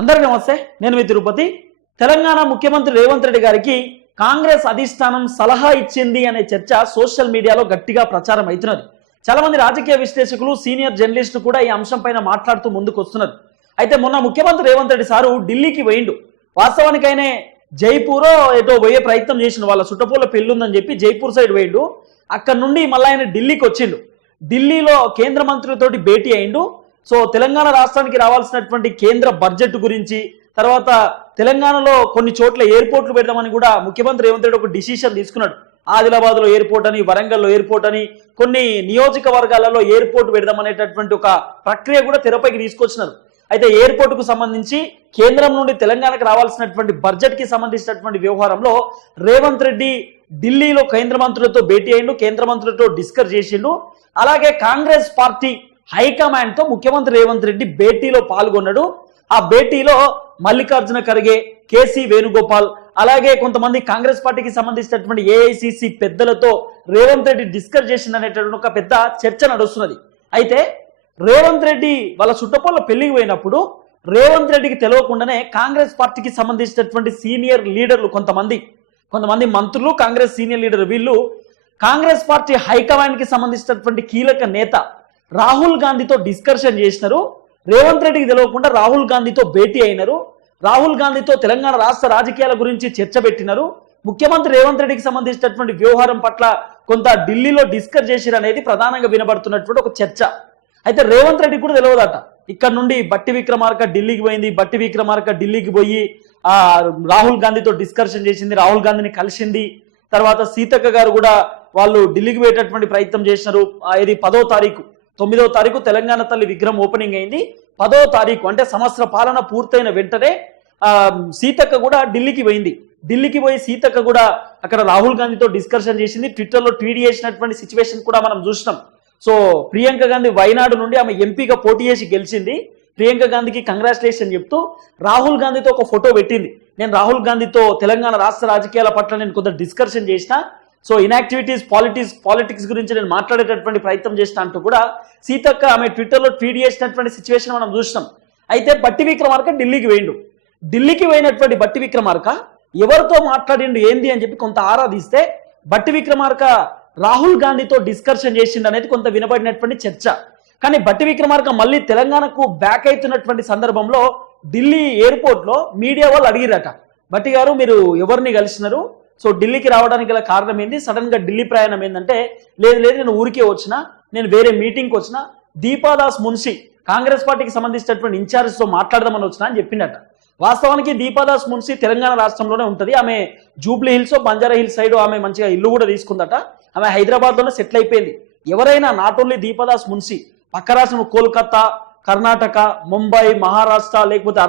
అందరికీ నమస్తే. నేను మీ తిరుపతి. తెలంగాణ ముఖ్యమంత్రి రేవంత్ రెడ్డి గారికి కాంగ్రెస్ అధిష్టానం సలహా ఇచ్చింది అనే చర్చ సోషల్ మీడియాలో గట్టిగా ప్రచారం అవుతున్నది. చాలా మంది రాజకీయ విశ్లేషకులు, సీనియర్ జర్నలిస్టులు కూడా ఈ అంశం పైన మాట్లాడుతూ ముందుకు వస్తున్నారు. అయితే మొన్న ముఖ్యమంత్రి రేవంత్ రెడ్డి సారు ఢిల్లీకి పోయిండు. వాస్తవానికి ఆయన జైపూరో ఏటో పోయే ప్రయత్నం చేసిన, వాళ్ళ చుట్టపూల పెళ్లి ఉందని చెప్పి జైపూర్ సైడ్ పోయిండు. అక్కడ నుండి మళ్ళీ ఆయన ఢిల్లీకి వచ్చిండు. ఢిల్లీలో కేంద్ర మంత్రులతోటి భేటీ అయిండు. సో తెలంగాణ రాష్ట్రానికి రావాల్సినటువంటి కేంద్ర బడ్జెట్ గురించి, తర్వాత తెలంగాణలో కొన్ని చోట్ల ఎయిర్పోర్ట్లు పెడదామని కూడా ముఖ్యమంత్రి రేవంత్ రెడ్డి ఒక డిసిషన్ తీసుకున్నాడు. ఆదిలాబాద్లో ఎయిర్పోర్ట్ అని, వరంగల్లో ఎయిర్పోర్ట్ అని, కొన్ని నియోజకవర్గాలలో ఎయిర్పోర్ట్ పెడదామనేటటువంటి ఒక ప్రక్రియ కూడా తెరపైకి తీసుకొచ్చినారు. అయితే ఎయిర్పోర్టుకు సంబంధించి కేంద్రం నుండి తెలంగాణకు రావాల్సినటువంటి బడ్జెట్ కి సంబంధించినటువంటి వ్యవహారంలో రేవంత్ రెడ్డి ఢిల్లీలో కేంద్ర మంత్రులతో భేటీ అయిండు, కేంద్ర మంత్రులతో డిస్కస్ చేసిండు. అలాగే కాంగ్రెస్ పార్టీ హైకమాండ్ తో ముఖ్యమంత్రి రేవంత్ రెడ్డి భేటీలో పాల్గొన్నాడు. ఆ భేటీలో మల్లికార్జున ఖర్గే, కేసీ వేణుగోపాల్, అలాగే కొంతమంది కాంగ్రెస్ పార్టీకి సంబంధించినటువంటి ఏఐసిసి పెద్దలతో రేవంత్ రెడ్డి డిస్కస్ చేసిందనేటటువంటి ఒక పెద్ద చర్చ నడుస్తున్నది. అయితే రేవంత్ రెడ్డి వాళ్ళ చుట్టపొల్ల పెళ్లికి పోయినప్పుడు రేవంత్ రెడ్డికి తెలియకుండానే కాంగ్రెస్ పార్టీకి సంబంధించినటువంటి సీనియర్ లీడర్లు కొంతమంది మంత్రులు, కాంగ్రెస్ సీనియర్ లీడర్, వీళ్ళు కాంగ్రెస్ పార్టీ హైకమాండ్ కి సంబంధించినటువంటి కీలక నేత రాహుల్ గాంధీతో డిస్కషన్ చేసినారు. రేవంత్ రెడ్డికి తెలియకుండా రాహుల్ గాంధీతో భేటీ అయినారు. రాహుల్ గాంధీతో తెలంగాణ రాష్ట్ర రాజకీయాల గురించి చర్చ పెట్టినారు. ముఖ్యమంత్రి రేవంత్ రెడ్డికి సంబంధించినటువంటి వ్యవహారం పట్ల కొంత ఢిల్లీలో డిస్కస్ చేసిరు అనేది ప్రధానంగా వినబడుతున్నటువంటి ఒక చర్చ. అయితే రేవంత్ రెడ్డి కూడా తెలియదట. ఇక్కడ నుండి బట్టి విక్రమార్క ఢిల్లీకి పోయింది. బట్టి విక్రమార్క ఢిల్లీకి పోయి రాహుల్ గాంధీతో డిస్కషన్ చేసింది, రాహుల్ గాంధీని కలిసింది. తర్వాత సీతక్క గారు కూడా వాళ్ళు ఢిల్లీకి పోయేటటువంటి ప్రయత్నం చేసినారు. ఇది 10వ తారీఖు, 9వ తారీఖు తెలంగాణ తల్లి విగ్రహం ఓపెనింగ్ అయింది. 10వ తారీఖు అంటే సంవత్సర పాలన పూర్తయిన వెంటనే సీతక్క కూడా ఢిల్లీకి పోయింది. ఢిల్లీకి పోయి సీతక్క కూడా అక్కడ రాహుల్ గాంధీతో డిస్కషన్ చేసింది. ట్విట్టర్లో ట్వీట్ చేసినటువంటి సిచ్యువేషన్ కూడా మనం చూసినాం. సో ప్రియాంక గాంధీ వైనాడు నుండి ఆమె ఎంపీగా పోటీ చేసి గెలిచింది. ప్రియాంక గాంధీకి కంగ్రాచులేషన్ చెప్తూ రాహుల్ గాంధీతో ఒక ఫోటో పెట్టింది. నేను రాహుల్ గాంధీతో తెలంగాణ రాష్ట్ర రాజకీయాల పట్ల నేను కొంత డిస్కషన్ చేసిన, సో ఇన్యాక్టివిటీస్ పాలిటిక్స్ గురించి నేను మాట్లాడేటటువంటి ప్రయత్నం చేసిన అంటూ కూడా సీతక్క ఆమె ట్విట్టర్లో ట్వీట్ చేసినటువంటి సిచ్యువేషన్ మనం చూసినాం. అయితే బట్టి విక్రమార్క ఢిల్లీకి పోయిండు. ఢిల్లీకి పోయినటువంటి బట్టి విక్రమార్క ఎవరితో మాట్లాడిండు ఏంది అని చెప్పి కొంత ఆరాధిస్తే బట్టి విక్రమార్క రాహుల్ గాంధీతో డిస్కషన్ చేసిండు అనేది కొంత వినబడినటువంటి చర్చ. కానీ బట్టి విక్రమార్క మళ్ళీ తెలంగాణకు బ్యాక్ అవుతున్నటువంటి సందర్భంలో ఢిల్లీ ఎయిర్పోర్ట్ లో మీడియా వాళ్ళు అడిగిరట, బట్టి గారు మీరు ఎవరిని కలిసినారు, సో ఢిల్లీకి రావడానికి గల కారణం ఏంది, సడన్ గా ఢిల్లీ ప్రయాణం ఏంటంటే లేదు నేను ఊరికే వచ్చినా, నేను వేరే మీటింగ్కి వచ్చిన, దీపాదాస్ మున్షి కాంగ్రెస్ పార్టీకి సంబంధించినటువంటి ఇన్ఛార్జ్ తో మాట్లాడదామని వచ్చినా అని చెప్పిండట. వాస్తవానికి దీపాదాస్ మున్షి తెలంగాణ రాష్ట్రంలోనే ఉంటుంది. ఆమె Jubilee hills, Banjara hills side ఆమె మంచిగా ఇల్లు కూడా తీసుకుందట. ఆమె హైదరాబాద్ లోనే సెటిల్ అయిపోయింది. ఎవరైనా నాట్ ఓన్లీ దీపాదాస్ మున్షి, పక్క రాష్ట్రం కోల్కతా, కర్ణాటక, ముంబై, మహారాష్ట్ర, లేకపోతే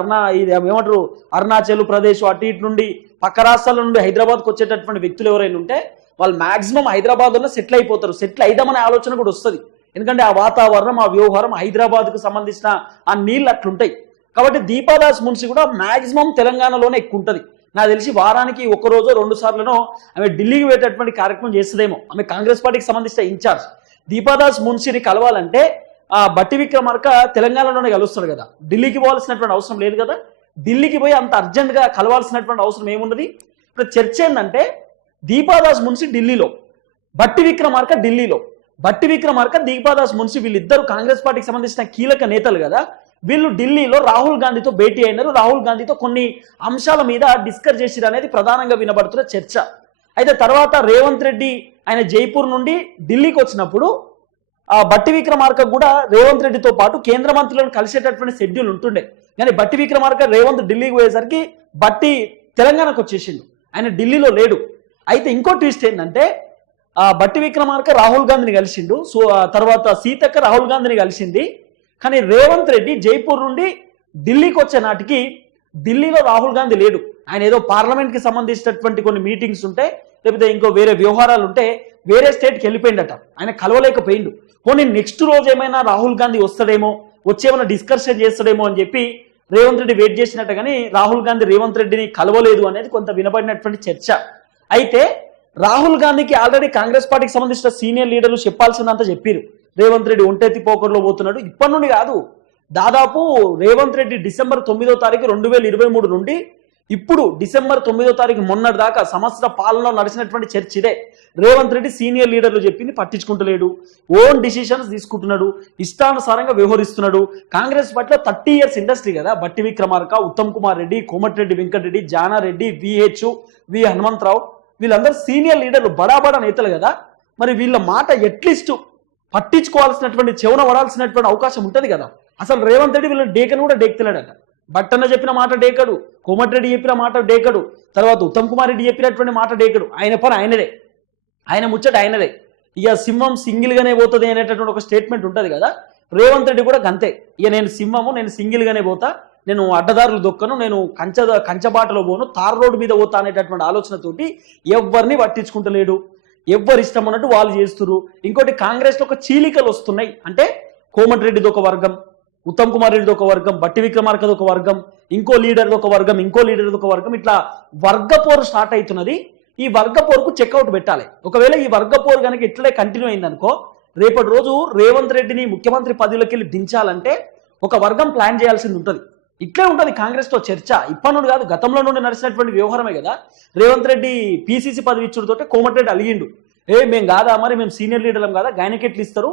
ఏమంటారు అరుణాచల్ ప్రదేశ్, అటు ఇటు నుండి పక్క రాష్ట్రాల నుండి హైదరాబాద్కి వచ్చేటటువంటి వ్యక్తులు ఎవరైనా ఉంటే వాళ్ళు మాక్సిమం హైదరాబాద్లో సెటిల్ అయిపోతారు. సెటిల్ అయిదామనే ఆలోచన కూడా వస్తుంది. ఎందుకంటే ఆ వాతావరణం, ఆ వ్యవహారం, హైదరాబాద్కు సంబంధించిన ఆ నీళ్ళు అట్లుంటాయి. కాబట్టి దీపాదాస్ మున్షి కూడా మాక్సిమం తెలంగాణలోనే ఎక్కువ ఉంటుంది. నాకు తెలిసి వారానికి 1 రోజు 2 సార్లను ఆమె ఢిల్లీకి పోయేటటువంటి కార్యక్రమం చేస్తుందేమో. ఆమె కాంగ్రెస్ పార్టీకి సంబంధించిన ఇన్ఛార్జ్. దీపాదాస్ మున్షిని కలవాలంటే బట్టి విక్రమార్క తెలంగాణలోనే కలుస్తాడు కదా, ఢిల్లీకి పోవాల్సినటువంటి అవసరం లేదు కదా. ఢిల్లీకి పోయి అంత అర్జెంట్ గా కలవాల్సినటువంటి అవసరం ఏమున్నది. ఇప్పుడు చర్చ ఏంటంటే దీపాదాస్ మున్షి ఢిల్లీలో, బట్టి విక్రమార్క ఢిల్లీలో. బట్టి విక్రమార్క, దీపాదాస్ మున్షి వీళ్ళిద్దరు కాంగ్రెస్ పార్టీకి సంబంధించిన కీలక నేతలు కదా. వీళ్ళు ఢిల్లీలో రాహుల్ గాంధీతో భేటీ అయినారు. రాహుల్ గాంధీతో కొన్ని అంశాల మీద డిస్కస్ చేసిరు అనేది ప్రధానంగా వినబడుతున్న చర్చ. అయితే తర్వాత రేవంత్ రెడ్డి ఆయన జైపూర్ నుండి ఢిల్లీకి వచ్చినప్పుడు బట్టి విక్రమార్క కూడా రేవంత్ రెడ్డితో పాటు కేంద్ర మంత్రులను కలిసేటటువంటి షెడ్యూల్ ఉంటుండే. కానీ బట్టి విక్రమార్క రేవంత్ ఢిల్లీకి పోయేసరికి బట్టి తెలంగాణకు వచ్చేసిండు, ఆయన ఢిల్లీలో లేడు. అయితే ఇంకో ట్విస్ట్ ఏంటంటే బట్టి విక్రమార్క రాహుల్ గాంధీని కలిసిండు. సో తర్వాత సీతక్క రాహుల్ గాంధీని కలిసింది. కానీ రేవంత్ రెడ్డి జైపూర్ నుండి ఢిల్లీకి వచ్చే నాటికి ఢిల్లీలో రాహుల్ గాంధీ లేడు. ఆయన ఏదో పార్లమెంట్ కి సంబంధించినటువంటి కొన్ని మీటింగ్స్ ఉంటే, లేకపోతే ఇంకో వేరే వ్యవహారాలు ఉంటే వేరే స్టేట్కి వెళ్ళిపోయిండట. ఆయన కలవలేకపోయిండు. పోనీ నెక్స్ట్ రోజు ఏమైనా రాహుల్ గాంధీ వస్తాడేమో, వచ్చేమైనా డిస్కషన్ చేస్తాడేమో అని చెప్పి రేవంత్ రెడ్డి వెయిట్ చేసినట్టు, కానీ రాహుల్ గాంధీ రేవంత్ రెడ్డిని కలవలేదు అనేది కొంత వినబడినటువంటి చర్చ. అయితే రాహుల్ గాంధీకి ఆల్రెడీ కాంగ్రెస్ పార్టీకి సంబంధించిన సీనియర్ లీడర్లు చెప్పాల్సిందంతా చెప్పారు. రేవంత్ రెడ్డి ఒంటెత్తి పోకర్లో పోతున్నాడు. ఇప్పటి నుండి కాదు, దాదాపు రేవంత్ రెడ్డి డిసెంబర్ 9వ తారీఖు 2023 నుండి ఇప్పుడు డిసెంబర్ 9వ తారీఖు మొన్నటి దాకా సంవత్సర పాలనలో నడిచినటువంటి చర్చ ఇదే. రేవంత్ రెడ్డి సీనియర్ లీడర్లు చెప్పింది పట్టించుకుంటలేడు, ఓన్ డిసిషన్స్ తీసుకుంటున్నాడు, ఇష్టానుసారంగా వ్యవహరిస్తున్నాడు. కాంగ్రెస్ పార్టీలో 30 years ఇండస్ట్రీ కదా, బట్టి విక్రమార్క, ఉత్తమ్ కుమార్ రెడ్డి, కోమటిరెడ్డి వెంకటరెడ్డి, జానారెడ్డి, వి హనుమంతరావు, వీళ్ళందరూ సీనియర్ లీడర్లు, బడా నేతలు కదా. మరి వీళ్ళ మాట ఎట్లీస్ట్ పట్టించుకోవాల్సినటువంటి చెవున పడాల్సినటువంటి అవకాశం ఉంటుంది కదా. అసలు రేవంత్ రెడ్డి వీళ్ళ డేకను కూడా డేక్తలేడట. బట్టన్న చెప్పిన మాట డేకడు, కోమటిరెడ్డి చెప్పిన మాట డేకడు, తర్వాత ఉత్తమ్ కుమార్ రెడ్డి చెప్పినటువంటి మాట డేకడు. ఆయన పని ఆయనదే, ఆయన ముచ్చట ఆయనదే. ఇక సింహం సింగిల్ గానే పోతుంది అనేటటువంటి ఒక స్టేట్మెంట్ ఉంటుంది కదా. రేవంత్ రెడ్డి కూడా గంతే, ఇక నేను సింహము, నేను సింగిల్ గానే పోతా, నేను అడ్డదారులు దొక్కను, నేను కంచబాటలో పోను, తార్ రోడ్డు మీద పోతా అనేటటువంటి ఆలోచనతోటి ఎవరిని పట్టించుకుంటలేడు. ఎవరు ఇష్టం అన్నట్టు వాళ్ళు చేస్తున్నారు. ఇంకోటి కాంగ్రెస్ లో ఒక చీలికలు వస్తున్నాయి. అంటే కోమటిరెడ్డిది ఒక వర్గం, ఉత్తమ్ కుమార్ రెడ్డిది ఒక వర్గం, బట్టి విక్రమార్కది ఒక వర్గం, ఇంకో లీడర్ది ఒక వర్గం, ఇంకో లీడర్ది ఒక వర్గం, ఇట్లా వర్గపోరు స్టార్ట్ అవుతున్నది. ఈ వర్గపోరుకు చెక్అవుట్ పెట్టాలి. ఒకవేళ ఈ వర్గపోరు కనుక ఇట్లే కంటిన్యూ అయిందనుకో, రేపటి రోజు రేవంత్ రెడ్డిని ముఖ్యమంత్రి పదవిలోకి వెళ్ళి దించాలంటే ఒక వర్గం ప్లాన్ చేయాల్సింది ఉంటుంది. ఇట్లే ఉంటుంది కాంగ్రెస్ తో చర్చ. ఇప్పటి నుండి కాదు, గతంలో నుండి నడిచినటువంటి వ్యవహారమే కదా. రేవంత్ రెడ్డి పిసిసి పదవి ఇచ్చుడుతోటే కోమటిరెడ్డి అలిగిండు, మేము కాదా, మరి మేము సీనియర్ లీడర్లం కాదా, ఆయనకి ఎట్లు ఇస్తారు,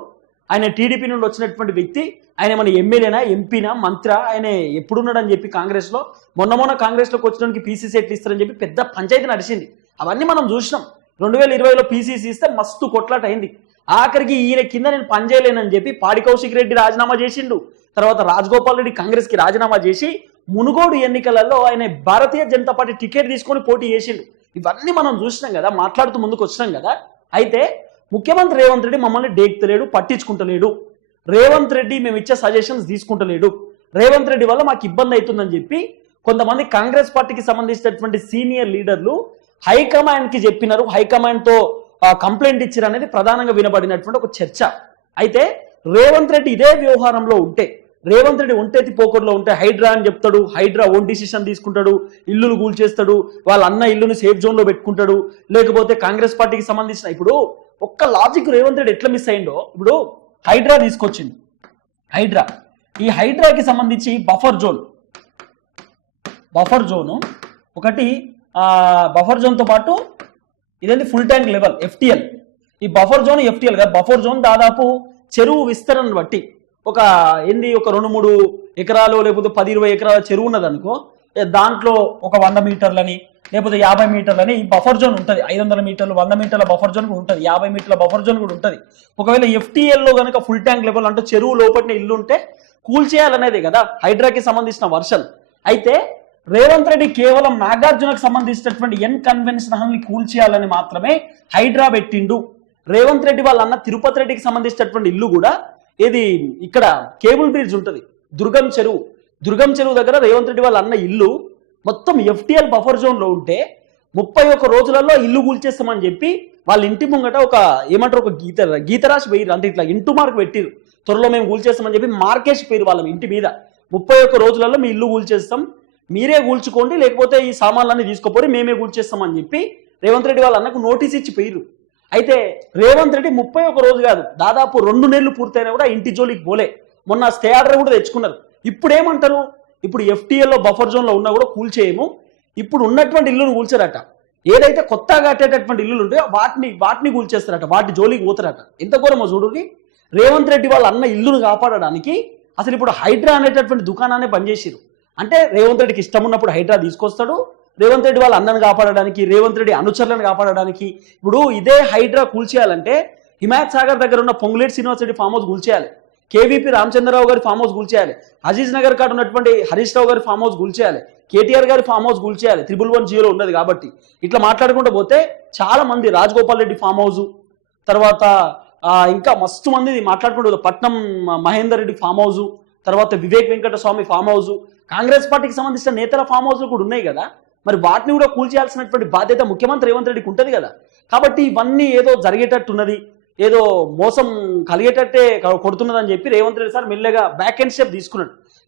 ఆయన టీడీపీ నుండి వచ్చినటువంటి వ్యక్తి, ఆయన మన ఎమ్మెల్యేనా, ఎంపీనా, మంత్రి, ఆయన ఎప్పుడున్నాడని చెప్పి కాంగ్రెస్లో మొన్న కాంగ్రెస్లోకి వచ్చినానికి పీసీసీ ఎట్లు ఇస్తారని చెప్పి పెద్ద పంచాయతీ నడిచింది. అవన్నీ మనం చూసినాం. 2020లో పీసీసీ ఇస్తే మస్తు కొట్లాట అయింది. ఆఖరికి ఈయన కింద నేను పనిచేయలేనని చెప్పి పాడి కౌశిక్ రెడ్డి రాజీనామా చేసిండు. తర్వాత రాజగోపాల్ రెడ్డి కాంగ్రెస్ కి రాజీనామా చేసి మునుగోడు ఎన్నికలలో ఆయన భారతీయ జనతా పార్టీ టికెట్ తీసుకొని పోటీ చేసిండు. ఇవన్నీ మనం చూసినాం కదా, మాట్లాడుతూ ముందుకు వచ్చినాం కదా. అయితే ముఖ్యమంత్రి రేవంత్ రెడ్డి మమ్మల్ని డేక్తలేడు, పట్టించుకుంటలేడు. రేవంత్ రెడ్డి మేము ఇచ్చే సజెషన్స్ తీసుకుంటలేడు. రేవంత్ రెడ్డి వల్ల మాకు ఇబ్బంది అవుతుందని చెప్పి కొంతమంది కాంగ్రెస్ పార్టీకి సంబంధించినటువంటి సీనియర్ లీడర్లు హైకమాండ్ కి చెప్పినారు, హైకమాండ్ తో కంప్లైంట్ ఇచ్చారు అనేది ప్రధానంగా వినబడినటువంటి ఒక చర్చ. అయితే రేవంత్ రెడ్డి ఇదే వ్యవహారంలో ఉంటే, రేవంత్ రెడ్డి ఒంటెత్తి పోకడలో ఉంటే హైడ్రా అని చెప్తాడు, హైడ్రా ఓన్ డిసిషన్ తీసుకుంటాడు, ఇల్లులు కూల్చేస్తాడు, వాళ్ళ అన్న ఇల్లుని సేఫ్ జోన్ లో పెట్టుకుంటాడు, లేకపోతే కాంగ్రెస్ పార్టీకి సంబంధించిన ఇప్పుడు ఒక్క లాజిక్ రేవంత్ రెడ్డి ఎట్లా మిస్ అయిందో, ఇప్పుడు హైడ్రా తీసుకొచ్చింది. ఈ హైడ్రాకి సంబంధించి బఫర్ జోన్ ఒకటి, బఫర్ జోన్ తో పాటు ఇదేంటి ఫుల్ ట్యాంక్ లెవెల్ FTL. ఈ బఫర్ జోన్ FTL కదా, బఫర్ జోన్ దాదాపు చెరువు విస్తరణను బట్టి ఒక 2-3 ఎకరాలు లేకపోతే 10-20 ఎకరాల చెరువు ఉన్నది అనుకో, దాంట్లో ఒక 100 మీటర్లని లేకపోతే 50 మీటర్లని ఈ బఫర్ జోన్ ఉంటుంది. 500 మీటర్లు 100 మీటర్ల బఫర్ జోన్ కూడా ఉంటుంది, 50 మీటర్ల బఫర్ జోన్ కూడా ఉంటుంది. ఒకవేళ FTL లో కనుక ఫుల్ ట్యాంక్ లెవెల్ అంటే చెరువు లోపల ఇల్లు ఉంటే కూల్ చేయాలనేదే కదా హైడ్రాకి సంబంధించిన వర్షన్. అయితే రేవంత్ రెడ్డి కేవలం నాగార్జునకు సంబంధించినటువంటి కన్వెన్షన్ ని కూల్ చేయాలని మాత్రమే హైడ్రా పెట్టిండు. రేవంత్ రెడ్డి వాళ్ళ అన్న తిరుపతి రెడ్డికి సంబంధించినటువంటి ఇల్లు కూడా ఏది ఇక్కడ కేబుల్ బ్రిడ్జ్ ఉంటుంది, దుర్గం చెరువు దగ్గర రేవంత్ రెడ్డి వాళ్ళ అన్న ఇల్లు మొత్తం FTL బఫర్ జోన్ లో ఉంటే 31 రోజులలో ఇల్లు కూల్చేస్తామని చెప్పి వాళ్ళ ఇంటి ముంగట ఒక ఏమంటారు ఒక గీత రాసి పోయిరు, అంటే ఇట్లా ఇంటూ మార్క్ పెట్టిరు, త్వరలో మేము కూల్చేస్తామని చెప్పి మార్కేసి పోయిరు వాళ్ళ ఇంటి మీద. 31 రోజులలో మీ ఇల్లు కూల్చేస్తాం, మీరే కూల్చుకోండి, లేకపోతే ఈ సామాన్లన్నీ తీసుకోపోయి మేమే కూల్చేస్తామని చెప్పి రేవంత్ రెడ్డి వాళ్ళ అన్నకు నోటీస్ ఇచ్చి పోయిరు. అయితే రేవంత్ రెడ్డి 31 రోజు కాదు, దాదాపు 2 నెలలు పూర్తయినా కూడా ఇంటి జోలికి పోలే. మొన్న స్టే ఆర్డర్ కూడా తెచ్చుకున్నారు. ఇప్పుడు ఏమంటారు, ఇప్పుడు FTL లో బఫర్ జోన్ లో ఉన్నా కూడా కూల్చేయము, ఇప్పుడు ఉన్నటువంటి ఇల్లును కూల్చారట. ఏదైతే కొత్తగా కట్టేటటువంటి ఇల్లులు ఉంటాయో వాటిని కూల్చేస్తారట, వాటి జోలికి పోతారట. ఎంత ఘోరమో చూడండి. రేవంత్ రెడ్డి వాళ్ళ అన్న ఇల్లును కాపాడడానికి అసలు ఇప్పుడు హైడ్రా అనేటటువంటి దుకాణాన్ని పనిచేసిరు. అంటే రేవంత్ రెడ్డికి ఇష్టం ఉన్నప్పుడు హైడ్రా తీసుకొస్తాడు, రేవంత్ రెడ్డి వాళ్ళ అన్నను కాపాడడానికి, రేవంత్ రెడ్డి అనుచరులను కాపాడడానికి. ఇప్పుడు ఇదే హైడ్రా కూల్చేయాలంటే హిమాయత్ సాగర్ దగ్గర ఉన్న పొంగులేటి శ్రీనివాస్ రెడ్డి ఫామ్ హౌస్ కూల్చేయాలి, KVP రామచంద్రరావు గారి ఫామ్ హౌస్ కూల్చేయాలి, అజీజ్ నగర్ కాడ ఉన్నటువంటి హరీష్ రావు గారి ఫామ్ హౌస్ కూల్చేయాలి, KTR గారి ఫామ్ హౌస్ కూల్చేయాలి, 111 ఉన్నది కాబట్టి. ఇట్లా మాట్లాడుకుంటూ పోతే చాలా మంది, రాజగోపాల్ రెడ్డి ఫామ్ హౌస్, తర్వాత ఇంకా మస్తు మంది మాట్లాడుకుంటూ, పట్నం మహేందర్ రెడ్డి ఫామ్ హౌస్, తర్వాత వివేక్ వెంకటస్వామి ఫామ్ హౌస్, కాంగ్రెస్ పార్టీకి సంబంధించిన నేతల ఫామ్ హౌస్లు కూడా ఉన్నాయి కదా. మరి వాటిని కూడా కూల్చేయాల్సినటువంటి బాధ్యత ముఖ్యమంత్రి రేవంత్ రెడ్డికి ఉంటుంది కదా. కాబట్టి ఇవన్నీ ఏదో జరిగేటట్టున్నది, ఏదో మోసం కలిగేటట్టే కొడుతున్నదని చెప్పి రేవంత్ రెడ్డి సార్ మెల్లగా బ్యాక్ అండ్ స్టెప్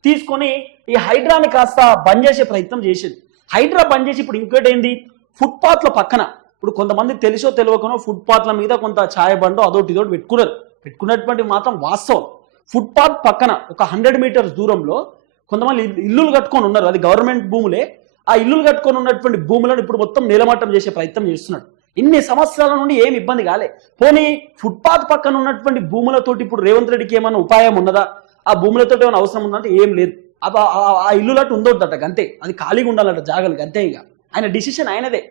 తీసుకొని ఈ హైడ్రాని కాస్త బంద్ చేసే ప్రయత్నం చేసింది. హైడ్రా బంద్ చేసి ఇప్పుడు ఇంకోటి ఏంది, ఫుట్పాత్ల పక్కన ఇప్పుడు కొంతమంది తెలుసో తెలియకనో ఫుట్పాత్ల మీద కొంత ఛాయ బండో అదోటి ఇదోటి పెట్టుకున్నటువంటి మాత్రం వాస్తవం. ఫుట్పాత్ పక్కన ఒక 100 మీటర్స్ దూరంలో కొంతమంది ఇల్లులు కట్టుకొని ఉన్నారు. అది గవర్నమెంట్ భూములే. ఆ ఇల్లులు కట్టుకొని ఉన్నటువంటి భూములను ఇప్పుడు మొత్తం నేలమట్టం చేసే ప్రయత్నం చేస్తున్నాడు. ఇన్ని సంవత్సరాల నుండి ఏం ఇబ్బంది కాలే. పోనీ ఫుట్పాత్ పక్కన ఉన్నటువంటి భూములతోటి ఇప్పుడు రేవంత్ రెడ్డికి ఏమైనా ఉపాయం ఉన్నదా? ఆ భూములతో ఏమైనా అవసరం ఉందంటే ఏం లేదు. ఆ ఇల్లులట్టు ఉందొద్దట గంతే. అది ఖాళీగా ఉండాలట జాగలు గంతే. ఇక ఆయన డిసిషన్ ఆయనదే.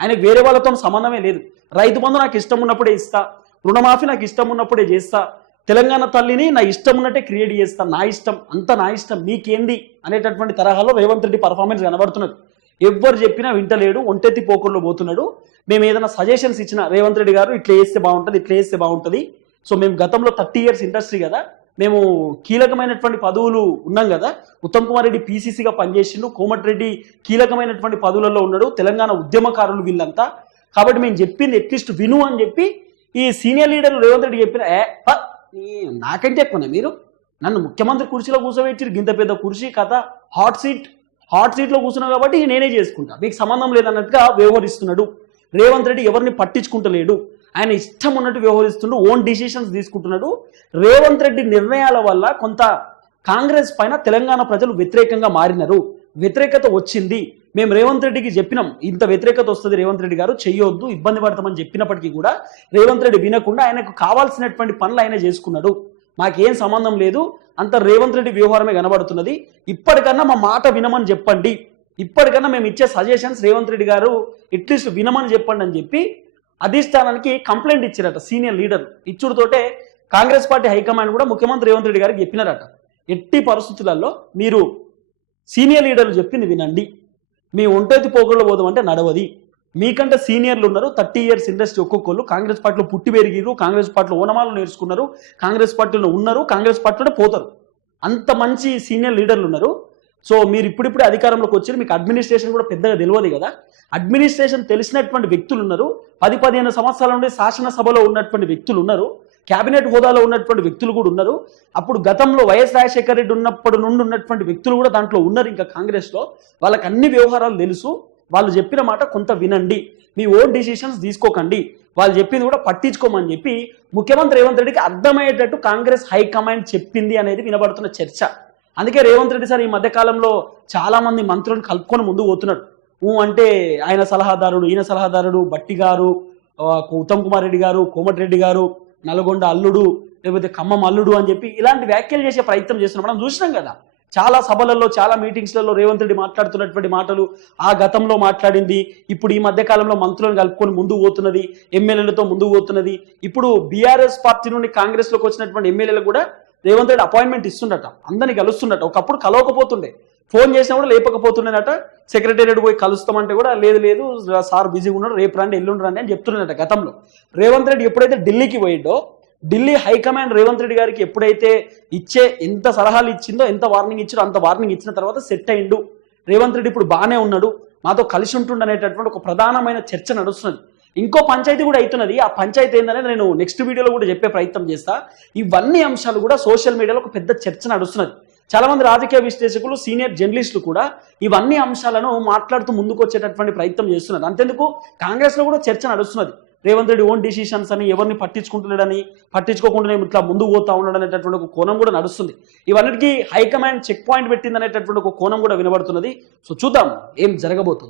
ఆయనకు వేరే వాళ్ళతో సంబంధమే లేదు. రైతు బంధు నాకు ఇష్టం ఉన్నప్పుడే ఇస్తా, రుణమాఫీ నాకు ఇష్టం ఉన్నప్పుడే చేస్తా, తెలంగాణ తల్లిని నా ఇష్టం ఉన్నట్టే క్రియేట్ చేస్తా, నా ఇష్టం అంతా నా ఇష్టం, మీకేంది అనేటటువంటి తరహాలో రేవంత్ రెడ్డి పర్ఫార్మెన్స్ కనబడుతున్నది. ఎవ్వరు చెప్పినా వింటలేడు, ఒంటెత్తి పోకుల్లో పోతున్నాడు. మేము ఏదైనా సజెషన్స్ ఇచ్చినా రేవంత్ రెడ్డి గారు ఇట్లా చేస్తే బాగుంటుంది, ఇట్లా చేస్తే బాగుంటుంది. సో మేము గతంలో 30 years ఇండస్ట్రీ కదా, మేము కీలకమైనటువంటి పదవులు ఉన్నాం కదా. ఉత్తమ్ కుమార్ రెడ్డి పీసీసీగా పనిచేసిండు, కోమటిరెడ్డి కీలకమైనటువంటి పదవులలో ఉన్నాడు, తెలంగాణ ఉద్యమకారులు వీళ్ళంతా. కాబట్టి మేము చెప్పింది అట్లీస్ట్ విను అని చెప్పి ఈ సీనియర్ లీడర్లు రేవంత్ రెడ్డి చెప్పిన నాకంటే ఎక్కువనే మీరు నన్ను ముఖ్యమంత్రి కుర్చీలో కూర్చోబెట్టిరు, గింత పెద్ద కుర్చీ కథ, హాట్ సీట్లో కూర్చున్నావు కాబట్టి నేనే చేసుకుంటా, మీకు సంబంధం లేదన్నట్టుగా వ్యవహరిస్తున్నాడు రేవంత్ రెడ్డి. ఎవరిని పట్టించుకుంటలేడు, ఆయన ఇష్టం ఉన్నట్టు వ్యవహరిస్తుండు, ఓన్ డిసిషన్స్ తీసుకుంటున్నాడు. రేవంత్ రెడ్డి నిర్ణయాల వల్ల కొంత కాంగ్రెస్ పైన తెలంగాణ ప్రజలు వ్యతిరేకంగా మారినారు, వ్యతిరేకత వచ్చింది. మేము రేవంత్ రెడ్డికి చెప్పినాం ఇంత వ్యతిరేకత వస్తుంది, రేవంత్ రెడ్డి గారు చెయ్యొద్దు, ఇబ్బంది పడతామని చెప్పినప్పటికీ కూడా రేవంత్ రెడ్డి వినకుండా ఆయనకు కావాల్సినటువంటి పనులు ఆయన చేసుకున్నాడు. మాకేం సంబంధం లేదు, అంత రేవంత్ రెడ్డి వ్యవహారమే కనబడుతున్నది. ఇప్పటికన్నా మా మాట వినమని చెప్పండి, ఇప్పటికన్నా మేము ఇచ్చే సజెషన్స్ రేవంత్ రెడ్డి గారు అట్లీస్ట్ వినమని చెప్పండి అని చెప్పి అధిష్టానానికి కంప్లైంట్ ఇచ్చారట సీనియర్ లీడర్. ఇచ్చుడుతోటే కాంగ్రెస్ పార్టీ హైకమాండ్ కూడా ముఖ్యమంత్రి రేవంత్ రెడ్డి గారికి చెప్పినారట, ఎట్టి పరిస్థితులలో మీరు సీనియర్ లీడర్లు చెప్పింది వినండి, మీ ఒంటెత్తి పోగొళ్ళు పోదామంటే నడవది. మీకంటే సీనియర్లు ఉన్నారు, 30 years ఇండస్ట్రీ ఒక్కొక్కరు కాంగ్రెస్ పార్టీలో పుట్టి పెరిగిరు, కాంగ్రెస్ పార్టీలో ఓనమాలు నేర్చుకున్నారు, కాంగ్రెస్ పార్టీలో ఉన్నారు, కాంగ్రెస్ పార్టీలో పోతారు. అంత మంచి సీనియర్ లీడర్లు ఉన్నారు. సో మీరు ఇప్పుడిప్పుడే అధికారంలోకి వచ్చారు, మీకు అడ్మినిస్ట్రేషన్ కూడా పెద్దగా తెలియదు కదా. అడ్మినిస్ట్రేషన్ తెలిసినటువంటి వ్యక్తులు ఉన్నారు, 10-15 సంవత్సరాల నుండి శాసనసభలో ఉన్నటువంటి వ్యక్తులు ఉన్నారు, క్యాబినెట్ హోదాలో ఉన్నటువంటి వ్యక్తులు కూడా ఉన్నారు. అప్పుడు గతంలో వైఎస్ రాజశేఖర రెడ్డి ఉన్నప్పటి నుండి ఉన్నటువంటి వ్యక్తులు కూడా దాంట్లో ఉన్నారు. ఇంకా కాంగ్రెస్లో వాళ్ళకి అన్ని వ్యవహారాలు తెలుసు. వాళ్ళు చెప్పిన మాట కొంత వినండి, మీ ఓన్ డిసిషన్స్ తీసుకోకండి, వాళ్ళు చెప్పింది కూడా పట్టించుకోమని చెప్పి ముఖ్యమంత్రి రేవంత్ రెడ్డికి అర్థమయ్యేటట్టు కాంగ్రెస్ హైకమాండ్ చెప్పింది అనేది వినబడుతున్న చర్చ. అందుకే రేవంత్ రెడ్డి సార్ ఈ మధ్యకాలంలో చాలా మంది మంత్రులను కలుపుకొని ముందుకు పోతున్నాడు. అంటే ఆయన సలహాదారుడు, ఈయన సలహాదారుడు, బట్టి గారు, ఉత్తమ్ కుమార్ రెడ్డి గారు, కోమటిరెడ్డి గారు, నల్గొండ అల్లుడు, లేకపోతే ఖమ్మం అల్లుడు అని చెప్పి ఇలాంటి వ్యాఖ్యలు చేసే ప్రయత్నం చేస్తున్నాం. మనం చూసినాం కదా చాలా సభలలో, చాలా మీటింగ్స్లలో రేవంత్ రెడ్డి మాట్లాడుతున్నటువంటి మాటలు, ఆ గతంలో మాట్లాడింది, ఇప్పుడు ఈ మధ్య కాలంలో మంత్రులను కలుపుకొని ముందుకు పోతున్నది, ఎమ్మెల్యేలతో ముందుకు పోతున్నది. ఇప్పుడు బీఆర్ఎస్ పార్టీ నుండి కాంగ్రెస్లోకి వచ్చినటువంటి ఎమ్మెల్యేలు కూడా రేవంత్ రెడ్డి అపాయింట్మెంట్ ఇస్తుండట, అందరినీ కలుస్తుండట. ఒకప్పుడు కలవకపోతుండే, ఫోన్ చేసినా కూడా లేపకపోతుండేనట. సెక్రటేరియట్ పోయి కలుస్తామంటే కూడా లేదు సార్ బిజీగా ఉన్నాడు, రేపు రండి ఎల్లుండి రండి అని చెప్తున్నాడట గతంలో. రేవంత్ రెడ్డి ఎప్పుడైతే ఢిల్లీకి పోయిండో, ఢిల్లీ హైకమాండ్ రేవంత్ రెడ్డి గారికి ఎప్పుడైతే ఎంత సలహాలు ఇచ్చిందో, ఎంత వార్నింగ్ ఇచ్చిందో అంత వార్నింగ్ ఇచ్చిన తర్వాత సెట్ అయిండు రేవంత్ రెడ్డి. ఇప్పుడు బాగానే ఉన్నాడు, మాతో కలిసి ఉంటుండ అనేటటువంటి ఒక ప్రధానమైన చర్చ నడుస్తున్నది. ఇంకో పంచాయతీ కూడా అవుతున్నది. ఆ పంచాయతీ ఏందనేది నేను నెక్స్ట్ వీడియోలో కూడా చెప్పే ప్రయత్నం చేస్తా. ఇవన్నీ అంశాలు కూడా సోషల్ మీడియాలో ఒక పెద్ద చర్చ నడుస్తున్నది. చాలా మంది రాజకీయ విశ్లేషకులు, సీనియర్ జర్నలిస్టులు కూడా ఇవన్నీ అంశాలను మాట్లాడుతూ ముందుకు వచ్చేటటువంటి ప్రయత్నం చేస్తున్నారు. అంతెందుకు కాంగ్రెస్ లో కూడా చర్చ నడుస్తున్నది. రేవంత్ రెడ్డి ఓన్ డిసిషన్స్ అని, ఎవరిని పట్టించుకుంటున్నాడని, పట్టించుకోకుండా ఇట్లా ముందుకు పోతా ఉన్నాడు అనేటటువంటి ఒక కోణం కూడా నడుస్తుంది. ఇవన్నిటికీ హైకమాండ్ చెక్ పాయింట్ పెట్టింది అనేటటువంటి ఒక కోణం కూడా వినబడుతున్నది. సో చూద్దాం ఏం జరగబోతుంది.